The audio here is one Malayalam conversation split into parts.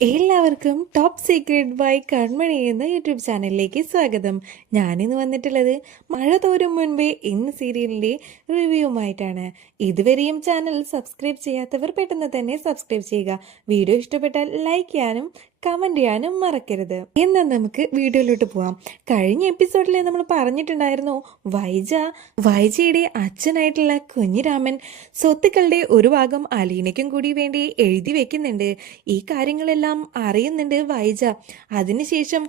എല്ലാവർക്കും ടോപ്പ് സീക്രട്ട് ബൈ കൺമണി എന്ന യൂട്യൂബ് ചാനലിലേക്ക് സ്വാഗതം. ഞാനിന്ന് വന്നിട്ടുള്ളത് മഴ തോരും മുൻപേ ഇന്ന് സീരിയലിന്റെ റിവ്യൂവുമായിട്ടാണ് ഇതുവരെയും ചാനൽ സബ്സ്ക്രൈബ് ചെയ്യാത്തവർ പെട്ടെന്ന് തന്നെ സബ്സ്ക്രൈബ് ചെയ്യുക. വീഡിയോ ഇഷ്ടപ്പെട്ടാൽ ലൈക്ക് ചെയ്യാനും കമന്റ് ചെയ്യാനും മറക്കരുത്. എന്നാൽ നമുക്ക് വീഡിയോയിലോട്ട് പോവാം. കഴിഞ്ഞ എപ്പിസോഡിൽ നമ്മൾ പറഞ്ഞിട്ടുണ്ടായിരുന്നു വൈജ വൈജയുടെ അച്ഛനായിട്ടുള്ള കുഞ്ഞിരാമൻ സ്വത്തുക്കളുടെ ഒരു ഭാഗം അലീനയ്ക്കും കൂടി വേണ്ടി എഴുതി വെക്കുന്നുണ്ട്. ഈ കാര്യങ്ങളെല്ലാം അറിയുന്നുണ്ട് വൈജ. അതിനുശേഷം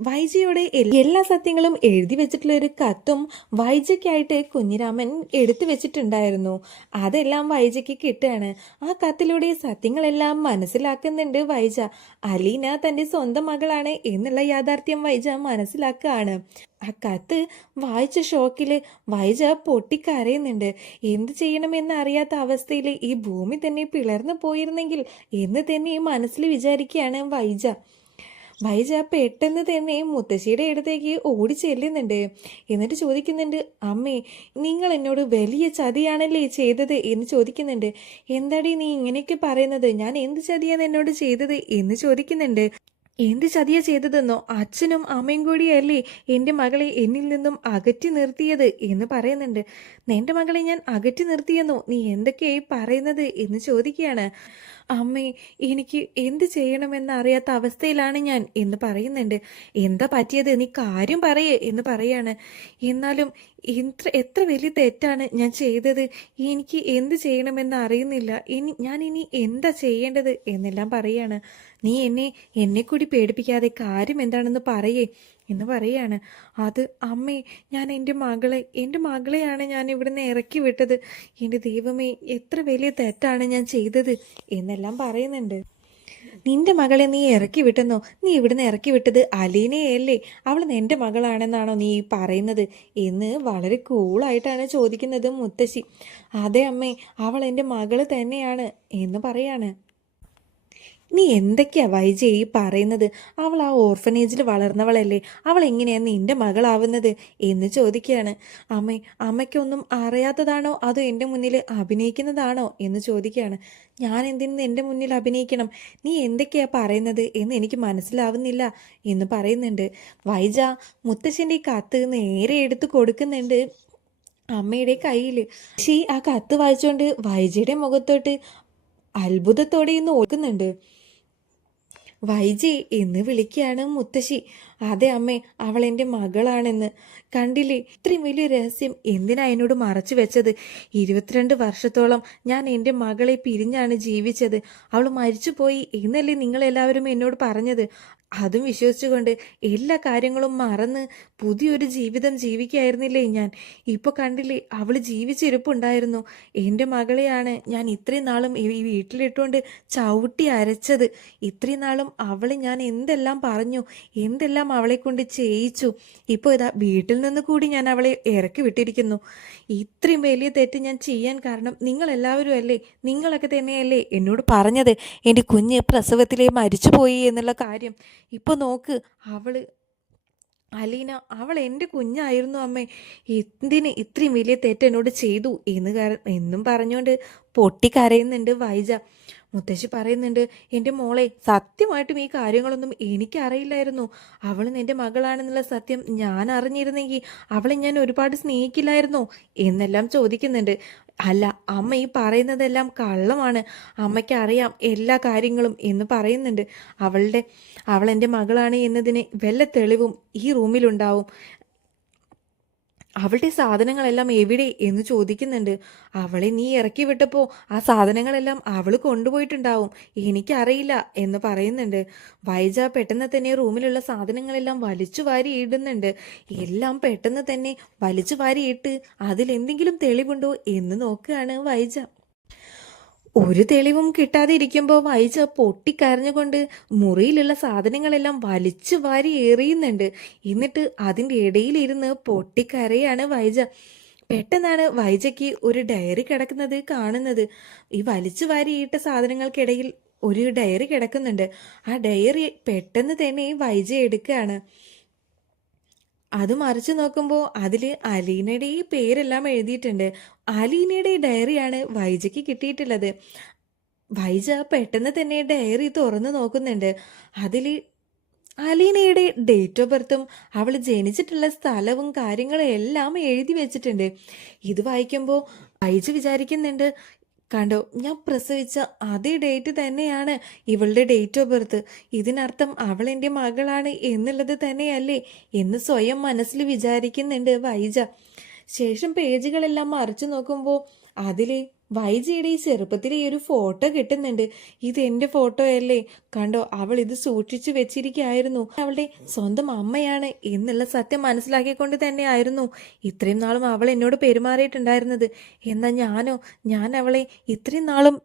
വൈജയുടെ എല്ലാ സത്യങ്ങളും എഴുതി വെച്ചിട്ടുള്ള ഒരു കത്തും വൈജയ്ക്കായിട്ട് കുഞ്ഞിരാമൻ എടുത്തു വെച്ചിട്ടുണ്ടായിരുന്നു. അതെല്ലാം വൈജയ്ക്ക് കിട്ടുകയാണ്. ആ കത്തിലൂടെ സത്യങ്ങളെല്ലാം മനസ്സിലാക്കുന്നുണ്ട് വൈജ. അലീന തന്റെ സ്വന്തം മകളാണ് എന്നുള്ള യാഥാർത്ഥ്യം വൈജ മനസ്സിലാക്കുകയാണ്. ആ കത്ത് വായിച്ച ഷോക്കിൽ വൈജ പൊട്ടിക്കരയുന്നുണ്ട്. എന്ത് ചെയ്യണമെന്ന് അറിയാത്ത അവസ്ഥയിൽ ഈ ഭൂമി തന്നെ പിളർന്നു പോയിരുന്നെങ്കിൽ എന്ന് തന്നെ മനസ്സിൽ വിചാരിക്കുകയാണ് വൈജ. വൈജ പെട്ടെന്ന് തന്നെ മുത്തശ്ശിയുടെ അടുത്തേക്ക് ഓടി ചെല്ലുന്നുണ്ട്. എന്നിട്ട് ചോദിക്കുന്നുണ്ട് അമ്മേ നിങ്ങൾ എന്നോട് വലിയ ചതിയാണല്ലേ ചെയ്തത്? എന്ന് ചോദിക്കുന്നുണ്ട്. എന്താടി നീ ഇങ്ങനെയൊക്കെ പറയുന്നത്? ഞാൻ എന്ത് ചതിയാണ് എന്നോട് ചെയ്തത്? എന്ന് ചോദിക്കുന്നുണ്ട്. എന്ത് ചതിയ ചെയ്തതെന്നോ? അച്ഛനും അമ്മയും കൂടിയല്ലേ എന്റെ മകളെ എന്നിൽ നിന്നും അകറ്റി നിർത്തിയത് എന്ന് പറയുന്നുണ്ട്. നിന്റെ മകളെ ഞാൻ അകറ്റി നിർത്തിയെന്നോ? നീ എന്തൊക്കെയായി പറയുന്നത്? എന്ന് ചോദിക്കുകയാണ്. അമ്മേ എനിക്ക് എന്ത് ചെയ്യണമെന്ന് അറിയാത്ത അവസ്ഥയിലാണ് ഞാൻ എന്ന് പറയുന്നുണ്ട്. എന്താ പറ്റിയത്? നീ കാര്യം പറയേ എന്ന് പറയാണ്. എന്നാലും എത്ര എത്ര വലിയ തെറ്റാണ് ഞാൻ ചെയ്തത്? എനിക്ക് എന്ത് ചെയ്യണമെന്ന് അറിയുന്നില്ല. ഇനി ഞാൻ ഇനി എന്താ ചെയ്യേണ്ടത് എന്നെല്ലാം പറയാണ്. നീ എന്നെ എന്നെ കൂടി പേടിപ്പിക്കാതെ കാര്യം എന്താണെന്ന് പറയേ എന്ന് പറയാണ്. അത് അമ്മേ ഞാൻ എന്റെ മകളെ എന്റെ മകളെയാണ് ഞാൻ ഇവിടുന്ന് ഇറക്കി വിട്ടത്. എന്റെ ദൈവമേ എത്ര വലിയ തെറ്റാണ് ഞാൻ ചെയ്തത് എന്നെല്ലാം പറയുന്നുണ്ട്. നിന്റെ മകളെ നീ ഇറക്കി വിട്ടെന്നോ? നീ ഇവിടുന്ന് ഇറക്കി വിട്ടത് അലീനയല്ലേ? അവൾ നിന്റെ മകളാണെന്നാണോ നീ പറയുന്നത്? എന്ന് വളരെ കൂളായിട്ടാണ് ചോദിക്കുന്നത് മുത്തശ്ശി. അതെ അമ്മേ അവൾ എന്റെ മകൾ തന്നെയാണ് എന്ന് പറയാണ്. നീ എന്തൊക്കെയാ വൈജ ഈ പറയുന്നത്? അവൾ ആ ഓർഫനേജിൽ വളർന്നവളല്ലേ? അവൾ എങ്ങനെയാണ് നിന്റെ മകളാവുന്നത്? എന്ന് ചോദിക്കുകയാണ്. അമ്മ അമ്മയ്ക്കൊന്നും അറിയാത്തതാണോ? അതോ എന്റെ മുന്നിൽ അഭിനയിക്കുന്നതാണോ? എന്ന് ചോദിക്കുകയാണ്. ഞാൻ എന്തിനു എന്റെ മുന്നിൽ അഭിനയിക്കണം? നീ എന്തൊക്കെയാ പറയുന്നത് എന്ന് എനിക്ക് മനസ്സിലാവുന്നില്ല എന്ന് പറയുന്നുണ്ട്. വൈജ മുത്തശ്ശന്റെ ഈ കത്ത് നേരെ എടുത്ത് കൊടുക്കുന്നുണ്ട് അമ്മയുടെ കയ്യിൽ. ഷീ ആ കത്ത് വായിച്ചുകൊണ്ട് വൈജയുടെ മുഖത്തോട്ട് അത്ഭുതത്തോടെ ഇന്ന് ഓർക്കുന്നുണ്ട് വൈജി എന്ന് വിളിക്കുകയാണ് മുത്തശ്ശി. അതെ അമ്മേ അവൾ എന്റെ മകളാണെന്ന്. കണ്ടില്ലേ ഇത്രയും വലിയ രഹസ്യം എന്തിനാ എന്നോട് മറച്ചു വെച്ചത്? ഇരുപത്തിരണ്ട് വർഷത്തോളം ഞാൻ എന്റെ മകളെ പിരിഞ്ഞാണ് ജീവിച്ചത്. അവൾ മരിച്ചുപോയി എന്നല്ലേ നിങ്ങളെല്ലാവരും എന്നോട് പറഞ്ഞത്? അതും വിശ്വസിച്ചുകൊണ്ട് എല്ലാ കാര്യങ്ങളും മറന്ന് പുതിയൊരു ജീവിതം ജീവിക്കായിരുന്നില്ലേ ഞാൻ. ഇപ്പോൾ കണ്ടില്ലേ അവൾ ജീവിച്ചിരിപ്പുണ്ടായിരുന്നു. എന്റെ മകളെയാണ് ഞാൻ ഇത്രയും നാളും ഈ വീട്ടിലിട്ടുകൊണ്ട് ചവിട്ടി അരച്ചത്. ഇത്രയും നാളും അവളെ ഞാൻ എന്തെല്ലാം പറഞ്ഞു എന്തെല്ലാം അവളെ കൊണ്ട് ചെയ്യിച്ചു. ഇപ്പോൾ ഇതാ വീട്ടിൽ നിന്ന് കൂടി ഞാൻ അവളെ ഇറക്കി വിട്ടിരിക്കുന്നു. ഇത്രയും വലിയ തെറ്റ് ഞാൻ ചെയ്യാൻ കാരണം നിങ്ങളെല്ലാവരും അല്ലേ? നിങ്ങളൊക്കെ തന്നെയല്ലേ എന്നോട് പറഞ്ഞത്. എന്റെ കുഞ്ഞ് പ്രസവത്തിലേ മരിച്ചുപോയി എന്നുള്ള കാര്യം. ഇപ്പോൾ നോക്ക് അവൾ അലീന അവൾ എന്റെ കുഞ്ഞായിരുന്നു അമ്മേ. എന്തിന് ഇത്രയും വലിയ തെറ്റ് എന്നോട് ചെയ്തു? എന്ന് കാര- എന്നും പറഞ്ഞുകൊണ്ട് പൊട്ടി കരയുന്നുണ്ട് വൈജ. മുത്തശ്ശി പറയുന്നുണ്ട് എന്റെ മോളെ സത്യമായിട്ടും ഈ കാര്യങ്ങളൊന്നും എനിക്കറിയില്ലായിരുന്നു. അവൾ നിന്റെ മകളാണെന്നുള്ള സത്യം ഞാൻ അറിഞ്ഞിരുന്നെങ്കിൽ അവളെ ഞാൻ ഒരുപാട് സ്നേഹിക്കില്ലായിരുന്നു? എന്നെല്ലാം ചോദിക്കുന്നുണ്ട്. അല്ല അമ്മ ഈ പറയുന്നതെല്ലാം കള്ളമാണ്. അമ്മയ്ക്ക് അറിയാം എല്ലാ കാര്യങ്ങളും എന്ന് പറയുന്നുണ്ട്. അവളുടെ അവൾ എന്റെ മകളാണ് എന്നതിന് വല്ല തെളിവും ഈ റൂമിലുണ്ടാവും. അവളുടെ സാധനങ്ങളെല്ലാം എവിടെ എന്ന് ചോദിക്കുന്നുണ്ട്. അവളെ നീ ഇറക്കി വിട്ടപ്പോൾ ആ സാധനങ്ങളെല്ലാം അവൾ കൊണ്ടുപോയിട്ടുണ്ടാവും. എനിക്കറിയില്ല എന്ന് പറയുന്നുണ്ട്. വൈജ പെട്ടെന്ന് തന്നെ റൂമിലുള്ള സാധനങ്ങളെല്ലാം വലിച്ചു വാരി ഇടുന്നുണ്ട്. എല്ലാം പെട്ടെന്ന് തന്നെ വലിച്ചു വാരി ഇട്ട് അതിലെന്തെങ്കിലും തെളിവുണ്ടോ എന്ന് നോക്കുകയാണ് വൈജ. ഒരു തെളിവും കിട്ടാതെ ഇരിക്കുമ്പോൾ വൈജ പൊട്ടിക്കരഞ്ഞുകൊണ്ട് മുറിയിലുള്ള സാധനങ്ങളെല്ലാം വലിച്ചു വാരി എറിയുന്നുണ്ട്. എന്നിട്ട് അതിന്റെ ഇടയിലിരുന്ന് പൊട്ടിക്കരയാണ് വൈജ. പെട്ടെന്നാണ് വൈജയ്ക്ക് ഒരു ഡയറി കിടക്കുന്നത് കാണുന്നത്. ഈ വലിച്ചു വാരിയിട്ട സാധനങ്ങൾക്കിടയിൽ ഒരു ഡയറി കിടക്കുന്നുണ്ട്. ആ ഡയറി പെട്ടെന്ന് തന്നെ വൈജ എടുക്കുകയാണ്. അത് മറിച്ച് നോക്കുമ്പോൾ അതിൽ അലീനയുടെ ഈ പേരെല്ലാം എഴുതിയിട്ടുണ്ട്. അലീനയുടെ ഡയറിയാണ് വൈജയ്ക്ക് കിട്ടിയിട്ടുള്ളത്. വൈജ പെട്ടെന്ന് തന്നെ ഡയറി തുറന്നു നോക്കുന്നുണ്ട്. അതിൽ അലീനയുടെ ഡേറ്റ് ഓഫ് ബർത്തും അവൾ ജനിച്ചിട്ടുള്ള സ്ഥലവും കാര്യങ്ങളും എല്ലാം എഴുതി വെച്ചിട്ടുണ്ട്. ഇത് വായിക്കുമ്പോൾ വൈജ വിചാരിക്കുന്നുണ്ട് കണ്ടോ ഞാൻ പ്രസവിച്ച അതേ ഡേറ്റ് തന്നെയാണ് ഇവളുടെ ഡേറ്റ് ഓഫ് ബർത്ത് ഇതിനർത്ഥം അവൾ എന്റെ മകളാണ് എന്നുള്ളത് തന്നെയല്ലേ എന്ന് സ്വയം മനസ്സിൽ വിചാരിക്കുന്നുണ്ട് വൈജ. ശേഷം പേജുകളെല്ലാം മറിച്ചു നോക്കുമ്പോൾ അതിൽ വൈജയുടെ ഈ ചെറുപ്പത്തിലെ ഈ ഒരു ഫോട്ടോ കിട്ടുന്നുണ്ട്. ഇത് എന്റെ ഫോട്ടോ അല്ലേ? കണ്ടോ അവൾ ഇത് സൂക്ഷിച്ചു വെച്ചിരിക്കുകയായിരുന്നു. അവളുടെ സ്വന്തം അമ്മയാണ് എന്നുള്ള സത്യം മനസ്സിലാക്കിക്കൊണ്ട് തന്നെയായിരുന്നു ഇത്രയും നാളും അവൾ എന്നോട് പെരുമാറിയിട്ടുണ്ടായിരുന്നത്. എന്നാൽ ഞാനോ ഞാൻ അവളെ ഇത്രയും നാളും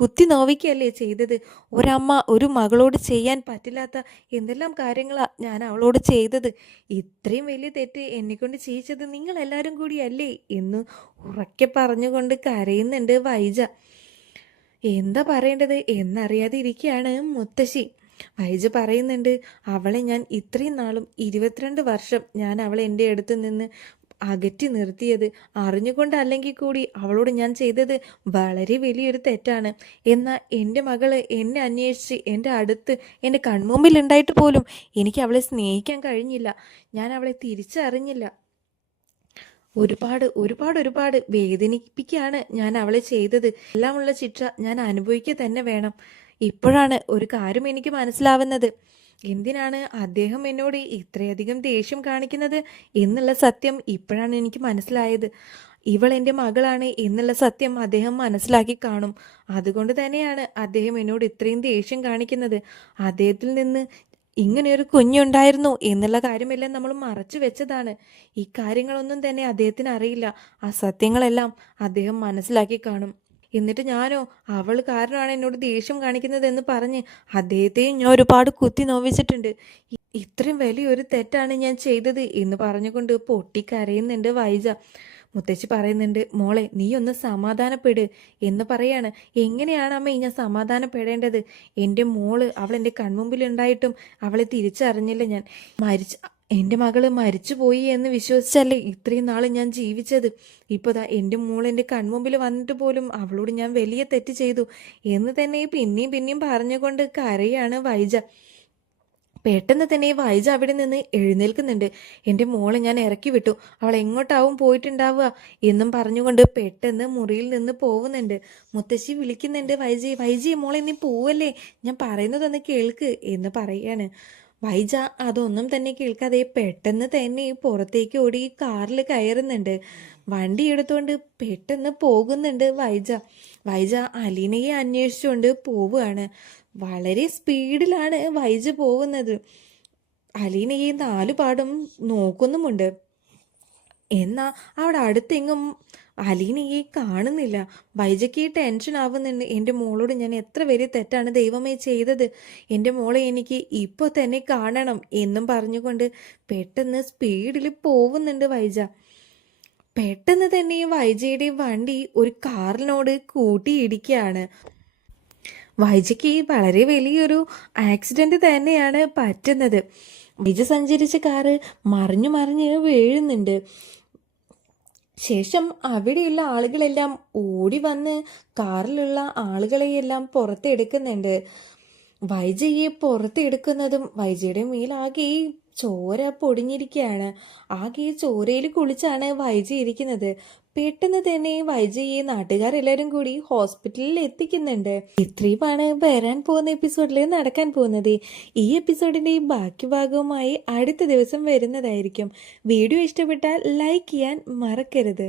കുത്തി നോവിക്കുകയല്ലേ ചെയ്തത്? ഒരമ്മ ഒരു മകളോട് ചെയ്യാൻ പറ്റില്ലാത്ത എന്തെല്ലാം കാര്യങ്ങളാണ് ഞാൻ അവളോട് ചെയ്തത്? ഇത്രയും വലിയ തെറ്റ് എന്നെക്കൊണ്ട് ചെയ്യിച്ചത് നിങ്ങളെല്ലാവരും കൂടിയല്ലേ എന്ന് ഉറക്കെ പറഞ്ഞുകൊണ്ട് കരയുന്നുണ്ട് വൈജ. എന്താ പറയേണ്ടത് എന്നറിയാതെ ഇരിക്കുകയാണ് മുത്തശ്ശി. വൈജ പറയുന്നുണ്ട് അവളെ ഞാൻ ഇത്രയും നാളും ഇരുപത്തിരണ്ട് വർഷം ഞാൻ അവളെ എന്റെ അടുത്ത് നിന്ന് അകറ്റി നിർത്തിയത്. അറിഞ്ഞുകൊണ്ടല്ലെങ്കിൽ കൂടി അവളോട് ഞാൻ ചെയ്തത് വളരെ വലിയൊരു തെറ്റാണ്. എന്നാൽ എന്റെ മകൾ എന്നെ അന്വേഷിച്ച് എന്റെ അടുത്ത് എന്റെ കൺമുമ്പിൽ ഉണ്ടായിട്ട് പോലും എനിക്ക് അവളെ സ്നേഹിക്കാൻ കഴിഞ്ഞില്ല. ഞാൻ അവളെ തിരിച്ചറിഞ്ഞില്ല. ഒരുപാട് ഒരുപാട് ഒരുപാട് വേദനിപ്പിക്കുകയാണ് ഞാൻ അവളെ ചെയ്തത്. എല്ലാമുള്ള ശിക്ഷ ഞാൻ അനുഭവിക്കുക തന്നെ വേണം. ഇപ്പോഴാണ് ഒരു കാര്യം എനിക്ക് മനസ്സിലാവുന്നത്. എന്തിനാണ് അദ്ദേഹം എന്നോട് ഇത്രയധികം ദേഷ്യം കാണിക്കുന്നത് എന്നുള്ള സത്യം ഇപ്പോഴാണ് എനിക്ക് മനസ്സിലായത്. ഇവൾ എന്റെ മകളാണ് എന്നുള്ള സത്യം അദ്ദേഹം മനസ്സിലാക്കി കാണും. അതുകൊണ്ട് തന്നെയാണ് അദ്ദേഹം എന്നോട് ഇത്രയും ദേഷ്യം കാണിക്കുന്നത്. അദ്ദേഹത്തിൽ നിന്ന് ഇങ്ങനെയൊരു കുഞ്ഞുണ്ടായിരുന്നു എന്നുള്ള കാര്യമെല്ലാം നമ്മൾ മറച്ചു വെച്ചതാണ്. ഈ കാര്യങ്ങളൊന്നും തന്നെ അദ്ദേഹത്തിന് അറിയില്ല. ആ സത്യങ്ങളെല്ലാം അദ്ദേഹം മനസ്സിലാക്കി കാണും. എന്നിട്ട് ഞാനോ അവൾ കാരണമാണ് എന്നോട് ദേഷ്യം കാണിക്കുന്നത് എന്ന് പറഞ്ഞ് അദ്ദേഹത്തെയും ഞാൻ ഒരുപാട് കുത്തി നോവിച്ചിട്ടുണ്ട്. ഇത്രയും വലിയൊരു തെറ്റാണ് ഞാൻ ചെയ്തത് എന്ന് പറഞ്ഞുകൊണ്ട് പൊട്ടിക്കരയുന്നുണ്ട് വൈജ. മുത്തശ്ശി പറയുന്നുണ്ട് മോളെ നീ ഒന്ന് സമാധാനപ്പെട് എന്ന് പറയാണ്. എങ്ങനെയാണ് അമ്മ ഞാൻ സമാധാനപ്പെടേണ്ടത്? എന്റെ മോൾ അവൾ എന്റെ കൺമുമ്പിൽ ഉണ്ടായിട്ടും അവളെ തിരിച്ചറിഞ്ഞില്ല ഞാൻ. മരിച്ച എന്റെ മകൾ മരിച്ചുപോയി എന്ന് വിശ്വസിച്ചല്ലേ ഇത്രയും നാൾ ഞാൻ ജീവിച്ചത്? ഇപ്പോൾ ദാ എന്റെ മോൾ എന്റെ കൺമുമ്പിൽ വന്നിട്ട് പോലും അവളോട് ഞാൻ വലിയ തെറ്റ് ചെയ്തു എന്ന് തന്നെ പിന്നെയും പിന്നെയും പറഞ്ഞുകൊണ്ട് കരയാണ് വൈജ. പെട്ടെന്ന് തന്നെ വൈജ അവിടെ നിന്ന് എഴുന്നേൽക്കുന്നുണ്ട്. എന്റെ മോളെ ഞാൻ ഇറക്കി വിട്ടു. അവൾ എങ്ങോട്ടാവും പോയിട്ടുണ്ടാവുക എന്നും പറഞ്ഞുകൊണ്ട് പെട്ടെന്ന് മുറിയിൽ നിന്ന് പോകുന്നുണ്ട്. മുത്തശ്ശി വിളിക്കുന്നുണ്ട് വൈജി വൈജി മോളെ നീ പോവല്ലേ? ഞാൻ പറയുന്നതൊന്ന് കേൾക്ക് എന്ന് പറയാണ്. വൈജ അതൊന്നും തന്നെ കേൾക്കാതെ പെട്ടെന്ന് തന്നെ പുറത്തേക്ക് ഓടി കാറിൽ കയറുന്നുണ്ട്. വണ്ടി എടുത്തുകൊണ്ട് പെട്ടെന്ന് പോകുന്നുണ്ട് വൈജ. വൈജ അലീനയെ അന്വേഷിച്ചുകൊണ്ട് പോവുകയാണ്. വളരെ സ്പീഡിലാണ് വൈജ പോകുന്നത്. അലീനയെ നാലുപാടും നോക്കുന്നുമുണ്ട്. എന്നാ അവിടെ അടുത്തെങ്ങും അലീനയെ കാണുന്നില്ല. വൈജയ്ക്ക് ടെൻഷൻ ആവുന്നുണ്ട്. എന്റെ മോളോട് ഞാൻ എത്ര വലിയ തെറ്റാണ് ദൈവമേ ചെയ്തത്. എന്റെ മോളെ എനിക്ക് ഇപ്പോൾ തന്നെ കാണണം എന്നും പറഞ്ഞുകൊണ്ട് പെട്ടെന്ന് സ്പീഡിൽ പോകുന്നുണ്ട് വൈജ. പെട്ടെന്ന് തന്നെ വൈജയുടെ വണ്ടി ഒരു കാറിനോട് കൂട്ടിയിടിക്കുകയാണ്. വൈജയ്ക്ക് വളരെ വലിയൊരു ആക്സിഡന്റ് തന്നെയാണ് പറ്റുന്നത്. വിജ സഞ്ചരിച്ച കാറ് മറിഞ്ഞു മറിഞ്ഞ് വീഴുന്നുണ്ട്. ശേഷം അവിടെയുള്ള ആളുകളെല്ലാം ഓടി വന്ന് കാറിലുള്ള ആളുകളെയെല്ലാം പുറത്തെടുക്കുന്നുണ്ട്. വൈജയെ പുറത്തെടുക്കുന്നതും വൈജയുടെ മേലാകെ ചോര പൊടിഞ്ഞിരിക്കുകയാണ് ആകെ ഈ ചോരയിൽ കുളിച്ചാണ് വൈജി ഇരിക്കുന്നത്. പെട്ടെന്ന് തന്നെ വൈജയെ നാട്ടുകാരെല്ലാവരും കൂടി ഹോസ്പിറ്റലിൽ എത്തിക്കുന്നുണ്ട്. ഇത്രയുമാണ് വരാൻ പോകുന്ന എപ്പിസോഡിൽ നടക്കാൻ പോകുന്നത്. ഈ എപ്പിസോഡിന്റെ ബാക്കി ഭാഗവുമായി അടുത്ത ദിവസം വരുന്നതായിരിക്കും. വീഡിയോ ഇഷ്ടപ്പെട്ടാൽ ലൈക്ക് ചെയ്യാൻ മറക്കരുത്.